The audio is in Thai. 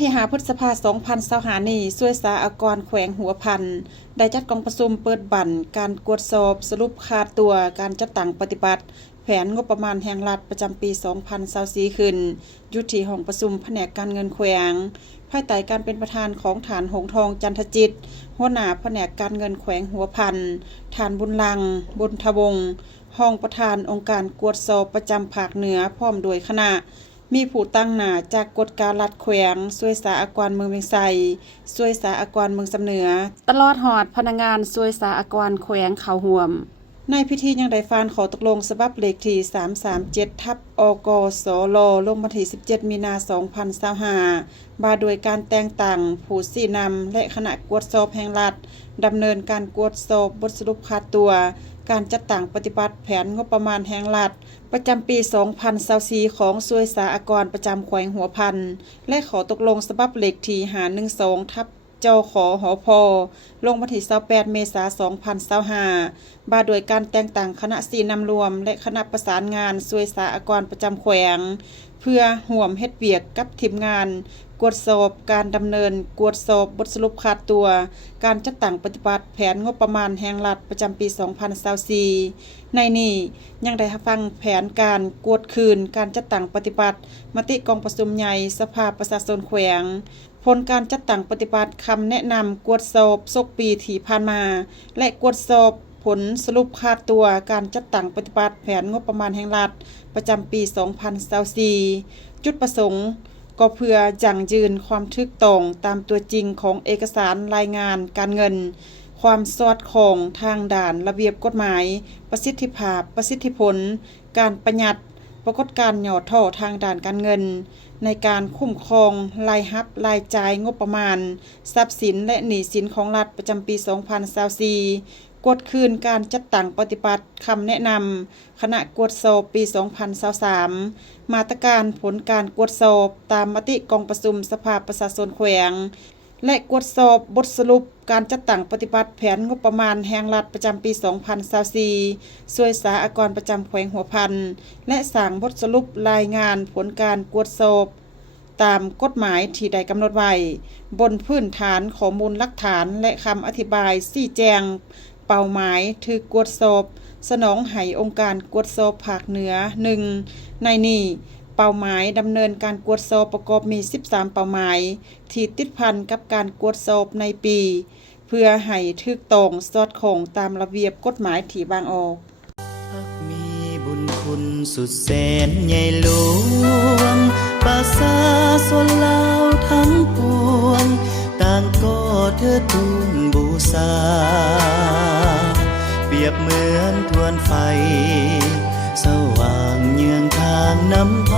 ที่5 พฤษภาคม 2025 นี้ช่วยสาอากรแขวงหัวพันได้จัดกองประชุมเปิดบั่นการกวดสอบสรุปค่าตัวการจัดตั้งปฏิบัติแผนงบประมาณแห่งรัฐประจำปี 2024 ขึ้นอยู่ที่ห้องประชุมแผนกการเงินแขวงภายใต้การเป็นประธานของฐานหงทองจันทจิตหัวหน้าแผนกการเงินแขวงหัวพันฐานบุญลังบุญทวงศ์ห้องประธานองค์การกวดสอบประจำภาคเหนือพร้อมโดยคณะมีผู้ตั้งหน้าจากกฎการรัฐแขวงช่วยสาอากรเมืองเวียงไสช่วยสาอากรเมืองสำเหนือตลอดหอดพนักงานช่วยสาอากรแขวงเขาห่วมในพิธียังได้ฟานขอตกลงฉบับเลขที่337/อกสลลงวันที่17 มีนาคม 2025มาโดยการแต่งตั้งผู้ชี้นำและคณะกวดสอบแห่งรัฐดำเนินการกวดสอบบทสรุปค่าตัวการจัดตั้งปฏิบัติแผนงบประมาณแห่งรัฐประจำปี 2024 ของช่วยสาอากรประจำแขวงหัวพันและขอตกลงฉบับเลขที่512/จขหพลงวันที่28 เมษายน 2025มาโดยการแต่งตั้งคณะชี้นำรวมและคณะประสานงานช่วยสาอากรประจำแขวงเพื่อร่วมเฮ็ดเวียกกับทีมงานกวดสอบการดำเนินกวดสอบบทสรุปค่าตัวการจัดตั้งปฏิบัติแผนงบประมาณแห่งรัฐประจำปี 2024ในนี้ยังได้ฟังแผนการกวดคืนการจัดตั้งปฏิบัติมติกองประชุมใหญ่สภาประชาชนแขวงผลการจัดตั้งปฏิบัติคำแนะนำกวดสอบซกปีที่ผ่านมาและกวดสอบผลสรุปค่าตัวการจัดตั้งปฏิบัติแผนงบประมาณแห่งรัฐประจำปี 2024จุดประสงค์ก็เพื่อยั่งยืนความถูกต้องตามตัวจริงของเอกสารรายงานการเงินความสอดคล้องทางด่านระเบียบกฎหมายประสิทธิภาพประสิทธิผลการประหยัดปรากฏการณ์ย่อท่อทางด่านการเงินในการคุ้มครองรายรับรายจ่ายงบประมาณทรัพย์สินและหนี้สินของรัฐประจำปี 2024กวดคืนการจัดตั้งปฏิบัติคำแนะนำคณะกวดสอบปี 2023มาตรการผลการกวดสอบตามมติกองประชุมสภาประชาชนแขวงและกวดสอบบทสรุปการจัดตั้งปฏิบัติแผนงบประมาณแห่งรัฐประจำปี 2024ช่วยสาอากรประจำแขวงหัวพันและสร้างบทสรุปรายงานผลการกวดสอบตามกฎหมายที่ได้กำหนดไว้บนพื้นฐานข้อมูลหลักฐานและคำอธิบายชี้แจงเป้าหมายถือกวดสอบสนองให้องค์การกวดสอบภาคเหนือ1ในนี้เป้าหมายดำเนินการกวดสอบประกอบมี13เป้าหมายที่ติดพันกับการกวดสอบในปีเพื่อให้ถูกต้องสอดคล้องตามระเบียบกฎหมายที่บางออกมีบุญคุณสุดแสนใหญ่หลวงประชาชนลาวทั้งปวงต่างก็เทิดทูนบูชาเปรียบเหมือนทวนไฟสว่างเยืองทางน้ำ